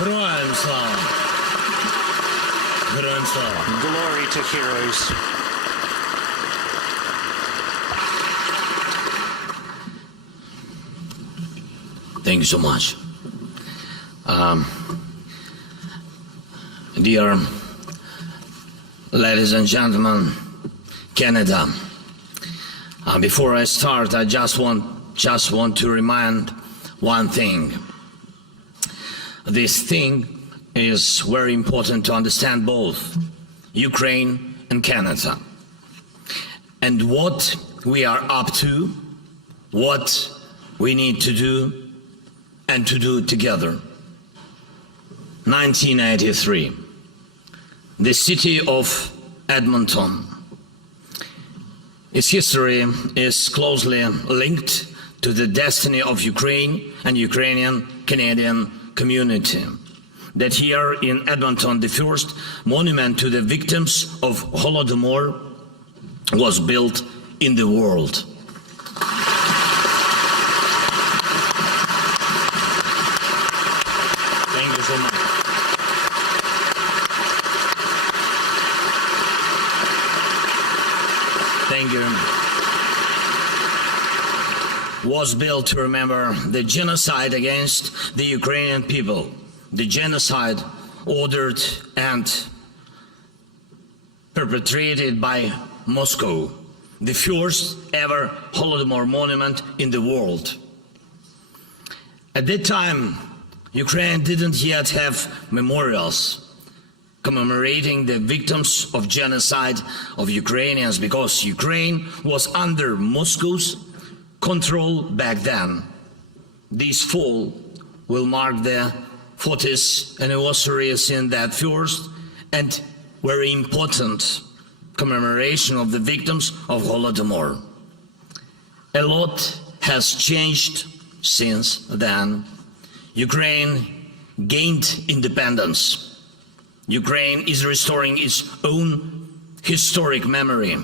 Героям слава! Героям слава! Glory to heroes. Thank you so much. Dear ladies and gentlemen, Canada, before I start, I just want to remind one thing. This thing is very important to understand both Ukraine and Canada, and what we are up to, what we need to do, and to do together. 1983, the city of Edmonton. Its history is closely linked to the destiny of Ukraine and Ukrainian Canadian community. That here in Edmonton, the first monument to the victims of Holodomor was built in the world. Thank you so much. Thank you. Was built to remember the genocide against the Ukrainian people, the genocide ordered and perpetrated by Moscow, the first ever Holodomor monument in the world. At that time, Ukraine didn't yet have memorials commemorating the victims of genocide of Ukrainians, because Ukraine was under Moscow's control back then. This fall will mark the 40th anniversary in that first and very important commemoration of the victims of Holodomor. A lot has changed since then. Ukraine gained independence. Ukraine is restoring its own historic memory.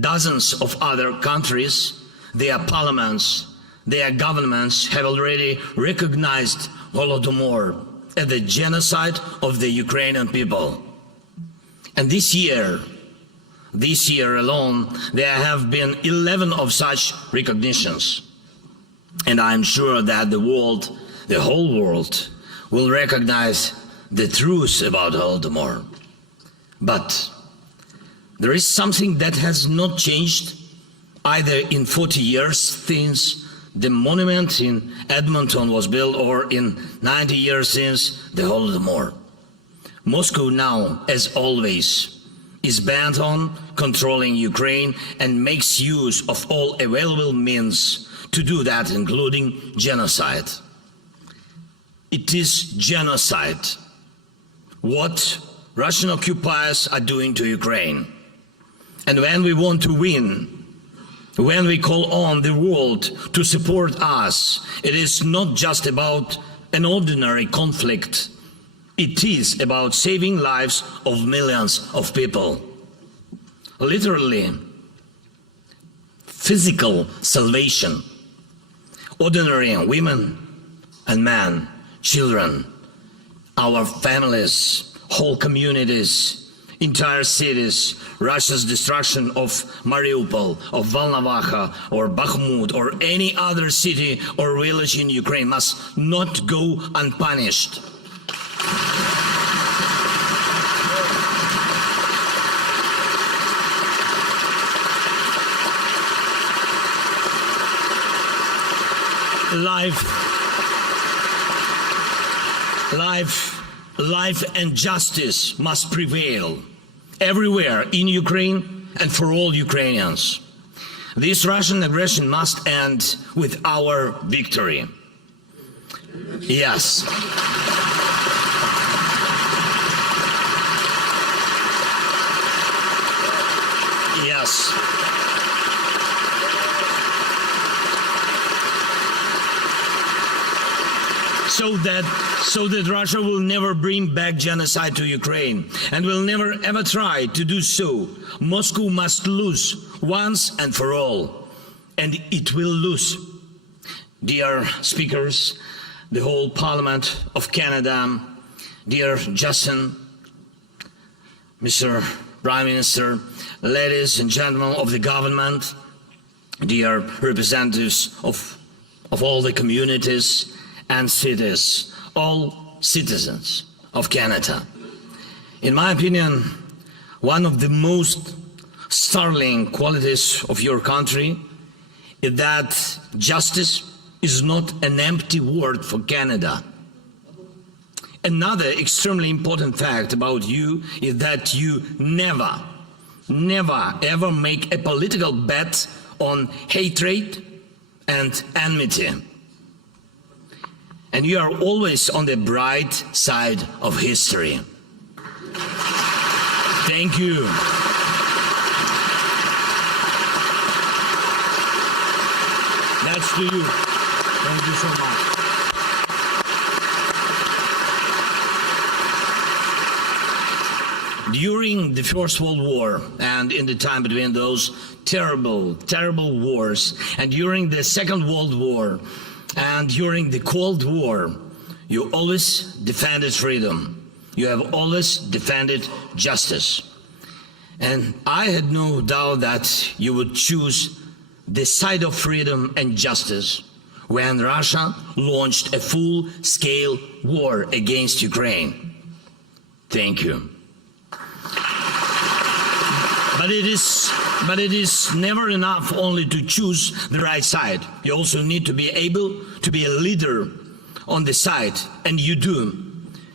Dozens of other countries, their parliaments, their governments have already recognized Holodomor as the genocide of the Ukrainian people. And this year alone, there have been 11 of such recognitions. And I'm sure that the world, the whole world, will recognize the truth about Holodomor. But there is something that has not changed either in 40 years since the monument in Edmonton was built, or in 90 years since the Holodomor. Moscow now, as always, is bent on controlling Ukraine and makes use of all available means to do that, including genocide. It is genocide what Russian occupiers are doing to Ukraine. And when we want to win, when we call on the world to support us, it is not just about an ordinary conflict. It is about saving lives of millions of people. Literally, physical salvation. Ordinary women and men, children, our families, whole communities, entire cities. Russia's destruction of Mariupol, of Volnovakha, or Bakhmut, or any other city or village in Ukraine must not go unpunished. Life and justice must prevail everywhere in Ukraine and for all Ukrainians. This Russian aggression must end with our victory. Yes. Yes. So that Russia will never bring back genocide to Ukraine and will never ever try to do so. Moscow must lose once and for all, and it will lose. Dear speakers, the whole Parliament of Canada, dear Justin, Mr. Prime Minister, ladies and gentlemen of the government, dear representatives of all the communities and cities, all citizens of Canada. In my opinion, one of the most startling qualities of your country is that justice is not an empty word for Canada. Another extremely important fact about you is that you never ever make a political bet on hatred and enmity. And you are always on the bright side of history. Thank you. That's to you. Thank you so much. During the First World War and in the time between those terrible wars, and during the Second World War and during the Cold War, you always defended freedom. You have always defended justice. And I had no doubt that you would choose the side of freedom and justice when Russia launched a full-scale war against Ukraine. Thank you. But it is never enough only to choose the right side. You also need to be able to be a leader on the side, and you do.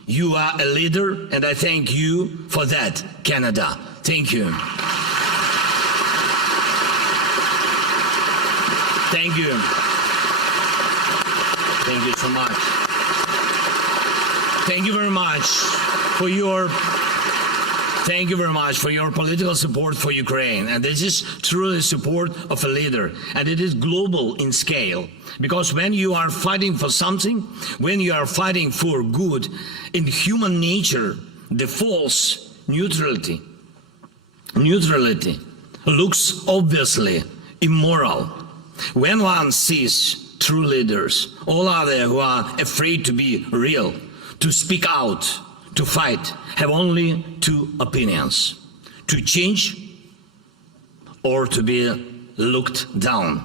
You are a leader, and I thank you for that, Canada. Thank you. Thank you. Thank you so much. Thank you very much for your political support for Ukraine. And this is truly support of a leader. And it is global in scale. Because when you are fighting for something, when you are fighting for good, in human nature, the false neutrality looks obviously immoral. When one sees true leaders, all others who are afraid to be real, to speak out, to fight, have only two opinions: to change or to be looked down.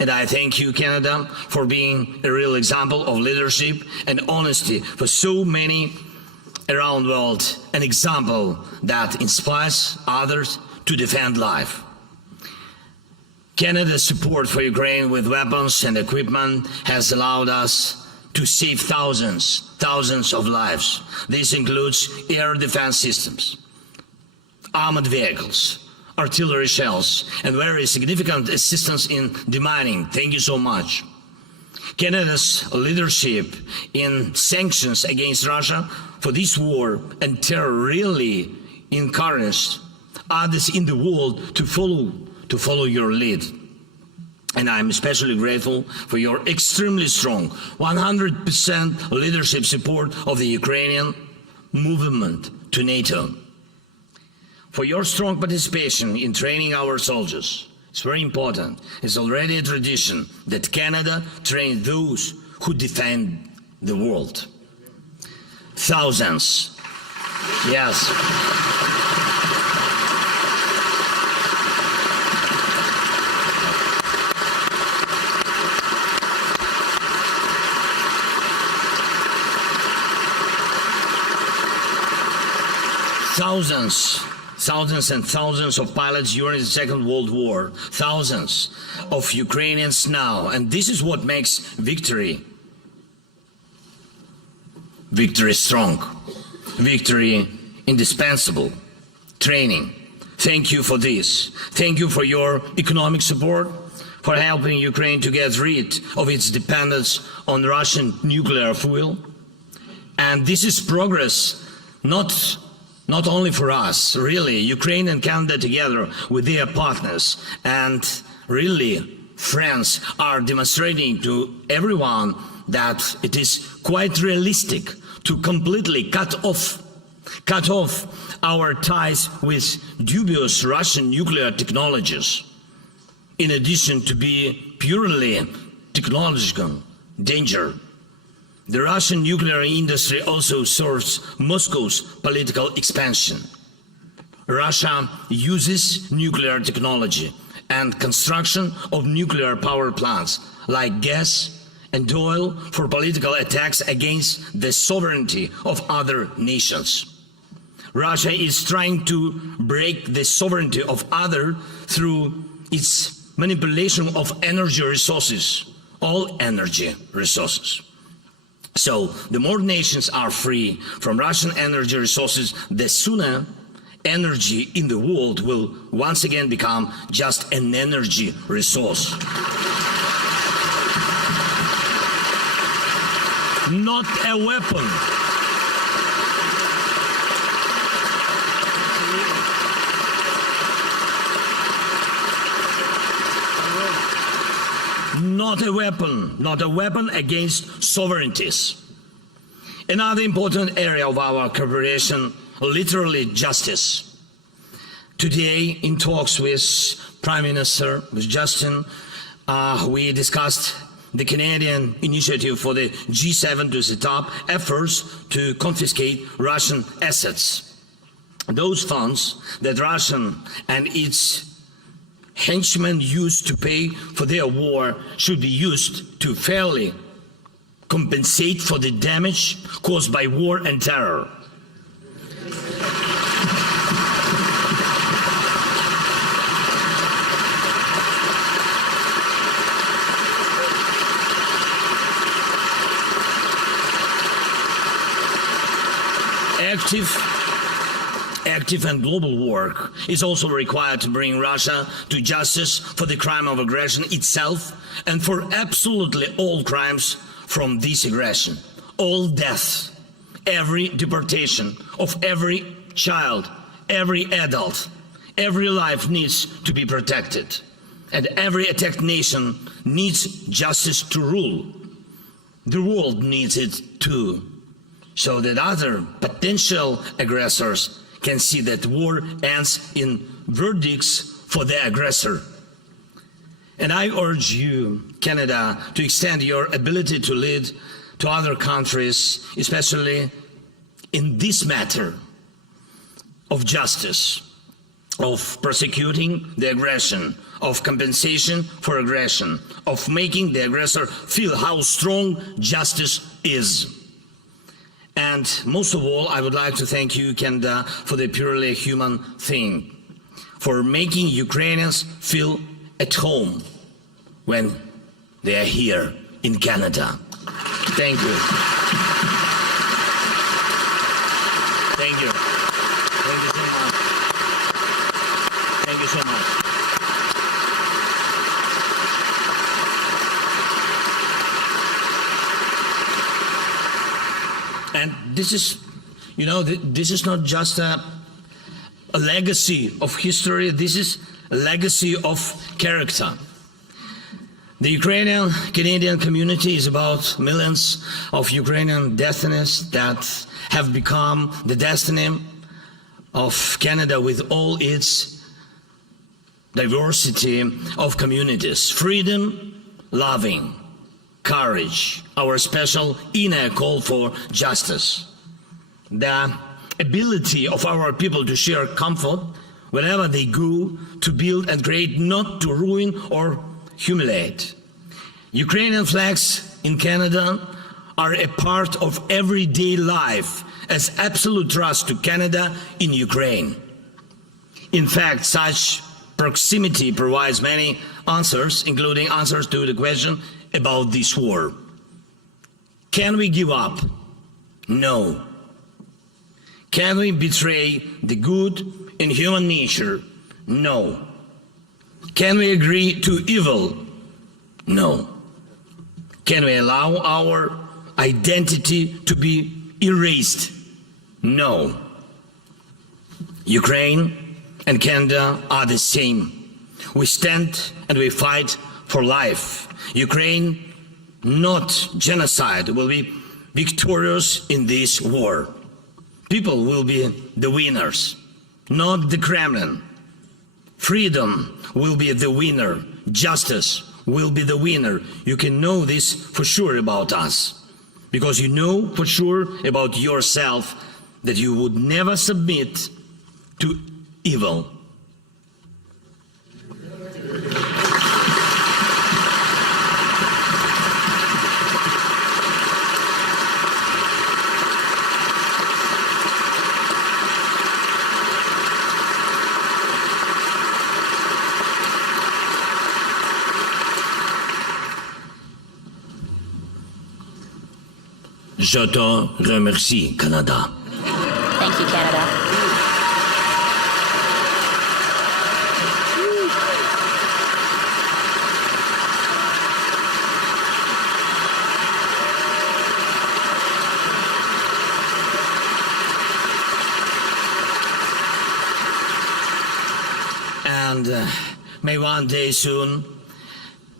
And I thank you, Canada, for being a real example of leadership and honesty for so many around the world, an example that inspires others to defend life. Canada's support for Ukraine with weapons and equipment has allowed us to save thousands of lives. This includes air defense systems, armored vehicles, artillery shells, and very significant assistance in demining. Thank you so much. Canada's leadership in sanctions against Russia for this war and terror really encouraged others in the world to follow your lead. And I'm especially grateful for your extremely strong 100% leadership support of the Ukrainian movement to NATO. For your strong participation in training our soldiers. It's very important. It's already a tradition that Canada trains those who defend the world. Thousands. Yes. Thousands and thousands of pilots during the Second World War, thousands of Ukrainians now, and this is what makes victory strong, victory indispensable, training. Thank you for this. Thank you for your economic support, for helping Ukraine to get rid of its dependence on Russian nuclear fuel. And this is progress, not only for us, really, Ukraine and Canada together with their partners and really friends are demonstrating to everyone that it is quite realistic to completely cut off our ties with dubious Russian nuclear technologies, in addition to be purely technological danger The Russian nuclear industry also serves Moscow's political expansion. Russia uses nuclear technology and construction of nuclear power plants like gas and oil for political attacks against the sovereignty of other nations. Russia is trying to break the sovereignty of others through its manipulation of energy resources, all energy resources. So, the more nations are free from Russian energy resources, the sooner energy in the world will once again become just an energy resource. Not a weapon. Not a weapon against sovereignties. Another important area of our cooperation, literally justice. Today, in talks with Prime Minister, with Justin, we discussed the Canadian initiative for the G7 to set up efforts to confiscate Russian assets. Those funds that Russia and its henchmen used to pay for their war should be used to fairly compensate for the damage caused by war and terror. Active and global work is also required to bring Russia to justice for the crime of aggression itself and for absolutely all crimes from this aggression. All deaths, every deportation of every child, every adult, every life needs to be protected. And every attacked nation needs justice to rule. The world needs it too, so that other potential aggressors can see that war ends in verdicts for the aggressor. And I urge you, Canada, to extend your ability to lead to other countries, especially in this matter of justice, of prosecuting the aggression, of compensation for aggression, of making the aggressor feel how strong justice is. And most of all, I would like to thank you, Canada, for the purely human thing, for making Ukrainians feel at home when they are here in Canada. Thank you. Thank you. Thank you so much. Thank you so much. And this is, you know, this is not just a legacy of history, this is a legacy of character. The Ukrainian-Canadian community is about millions of Ukrainian destinies that have become the destiny of Canada with all its diversity of communities. Freedom, loving, courage, our special inner call for justice. The ability of our people to share comfort wherever they go, to build and create, not to ruin or humiliate. Ukrainian flags in Canada are a part of everyday life as absolute trust to Canada in Ukraine. In fact, such proximity provides many answers, including answers to the question about this war. Can we give up? No. Can we betray the good in human nature? No. Can we agree to evil? No. Can we allow our identity to be erased? No. Ukraine and Canada are the same. We stand and we fight for life. Ukraine, not genocide, will be victorious in this war. People will be the winners, not the Kremlin. Freedom will be the winner. Justice will be the winner. You can know this for sure about us. because you know for sure about yourself that you would never submit to evil. Je te remercie, Canada. Thank you, Canada. And may one day soon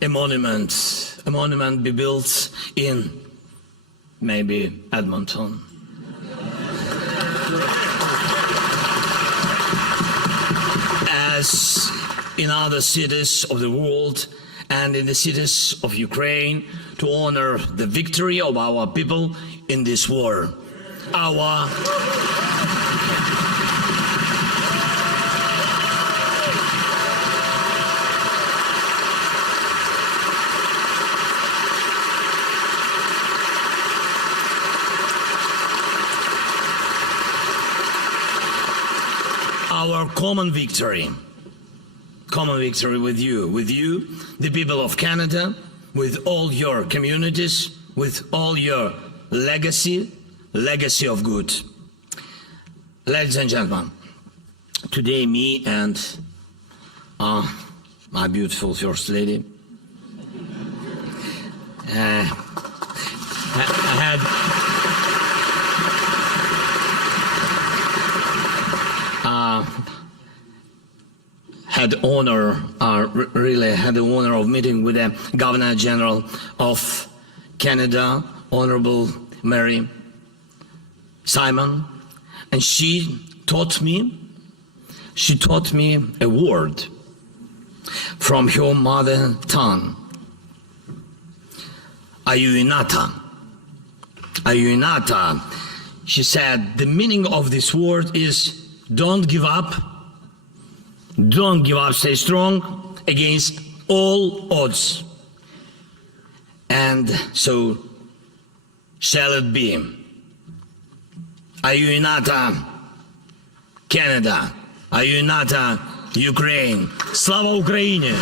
a monument be built in maybe Edmonton. As in other cities of the world and in the cities of Ukraine, to honor the victory of our people in this war. Our common victory with you, the people of Canada, with all your communities, with all your legacy of good. Ladies and gentlemen, today me and my beautiful First Lady had the honor of meeting with the Governor General of Canada, Honorable Mary Simon, and she taught me a word from her mother tongue. Ayuinata. She said the meaning of this word is don't give up, stay strong against all odds. And so shall it be. Ayuinata, Canada. Ayuinata, Ukraine. Слава Україні!